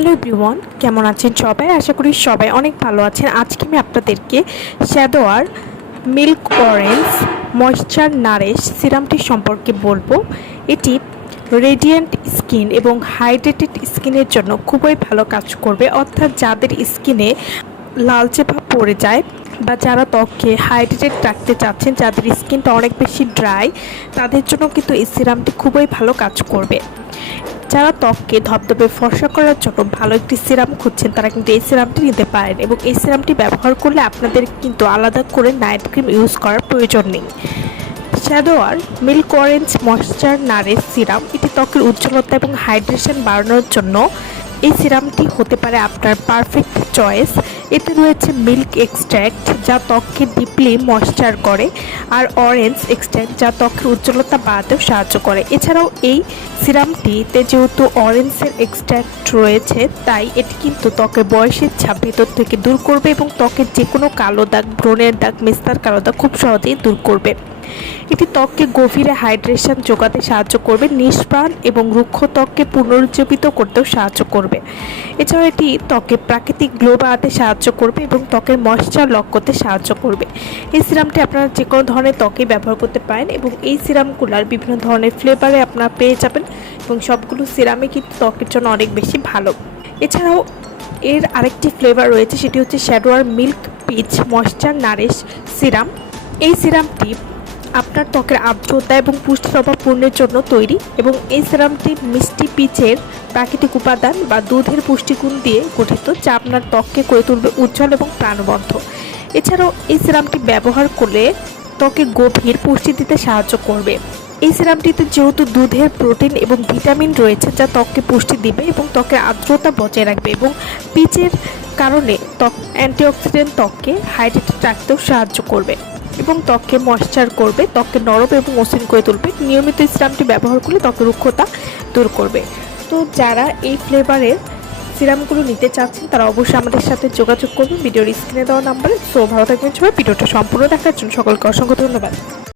Hello everyone, কেমন আছেন সবাই? আশা করি সবাই অনেক ভালো আছেন। আজকে আমি আপনাদেরকে শ্যাদোয়ার, মিল্ক অরেঞ্জ, ময়শ্চার নারেশ সিরামটি সম্পর্কে বলব। এটি রেডিয়েন্ট স্কিন এবং হাইড্রেটেড স্কিনের জন্য খুবই ভালো কাজ করবে। অর্থাৎ যাদের স্কিনে লালচে ভাব পড়ে যায় বা যারা ত্বককে হাইড্রেটেড রাখতে চাচ্ছেন, যাদের স্কিনটা অনেক বেশি ড্রাই, তাদের জন্য কিন্তু এই সিরামটি খুবই ভালো কাজ করবে। যারা ত্বককে ধবধবে, ফর্সা করার জন্য ভালো একটি সিরাম খুঁজছেন, তারা কিন্তু এই সিরামটি নিতে পারেন এবং এই সিরামটি ব্যবহার করলে আপনাদের কিন্তু আলাদা করে নাইট ক্রিম ইউজ করার প্রয়োজন নেই। শ্যাডোয়ার milk orange moisture nourish serum এটি ত্বকের উজ্জ্বলতা এবং হাইড্রেশন বাড়ানোর জন্য এই সিরামটি হতে পারে আপনার পারফেক্ট চয়েস এতে রয়েছে মিল্ক এক্সট্র্যাক্ট যা ত্বককে ডিপলি ময়শ্চার করে, আর অরেঞ্জ এক্সট্র্যাক্ট যা ত্বকের উজ্জ্বলতা বাড়াতেও সাহায্য করে। এছাড়াও এই সিরামটিতে যেহেতু অরেঞ্জের এক্সট্র্যাক্ট রয়েছে, তাই এটি কিন্তু ত্বকের বয়সের ছাপ ভেতর থেকে দূর করবে এবং ত্বকের যে কোনো কালো দাগ ব্রণের দাগ, মিস্তার কালো দাগ খুব সহজেই দূর করবে। এটি ত্বককে গভীরে হাইড্রেশন যোগাতে সাহায্য করবে, নিষ্প্রাণ এবং রুক্ষ ত্বককে পুনরুজ্জীবিত করতেও সাহায্য করবে। এছাড়াও এটি ত্বকে প্রাকৃতিক গ্লো বাড়াতে সাহায্য করবে এবং ত্বকের ময়শ্চার লক করতে সাহায্য করবে। এই সিরামটি আপনারা যে কোনো ধরনের ত্বকে ব্যবহার করতে পারেন এবং এই সিরামগুলার বিভিন্ন ধরনের ফ্লেভারে আপনারা পেয়ে যাবেন এবং সবগুলো সিরামই কিন্তু ত্বকের জন্য অনেক বেশি ভালো। এছাড়াও এর আরেকটি ফ্লেভার রয়েছে, সেটি হচ্ছে শ্যাডোয়ার milk peach moisture nourish serum এই সিরামটি আপনার ত্বকের আর্দ্রতা এবং পুষ্টির অভাব পূর্ণের জন্য তৈরি এবং এই সিরামটি মিষ্টি পিচের প্রাকৃতিক উপাদান বা দুধের পুষ্টিগুণ দিয়ে গঠিত, যা আপনার ত্বককে করে তুলবে উজ্জ্বল এবং প্রাণবন্ত। এছাড়াও এই সিরামটি ব্যবহার করলে ত্বকে গভীর পুষ্টি দিতে সাহায্য করবে। এই সিরামটিতে যেহেতু দুধের প্রোটিন এবং ভিটামিন রয়েছে, যা ত্বককে পুষ্টি দিবে এবং ত্বকের আর্দ্রতা বজায় রাখবে এবং পিচের কারণে ত্বক, অ্যান্টিঅক্সিডেন্ট ত্বককে হাইড্রেটেড রাখতেও সাহায্য করবে। এবং ত্বককে ময়শ্চার করবে, ত্বককে নরম এবং মসৃণ করে তুলবে। নিয়মিত সিরামটি ব্যবহার করলে ত্বকের রুক্ষতা দূর করবে। তো যারা এই ফ্লেভারের সিরামগুলো নিতে চাচ্ছেন, তারা অবশ্যই আমাদের সাথে যোগাযোগ করবেন ভিডিওর স্ক্রিনে দেওয়া নাম্বারে। সো ভালো থাকবেন সবাই। ভিডিওটা সম্পূর্ণ দেখার জন্য সকলকে অসংখ্য ধন্যবাদ।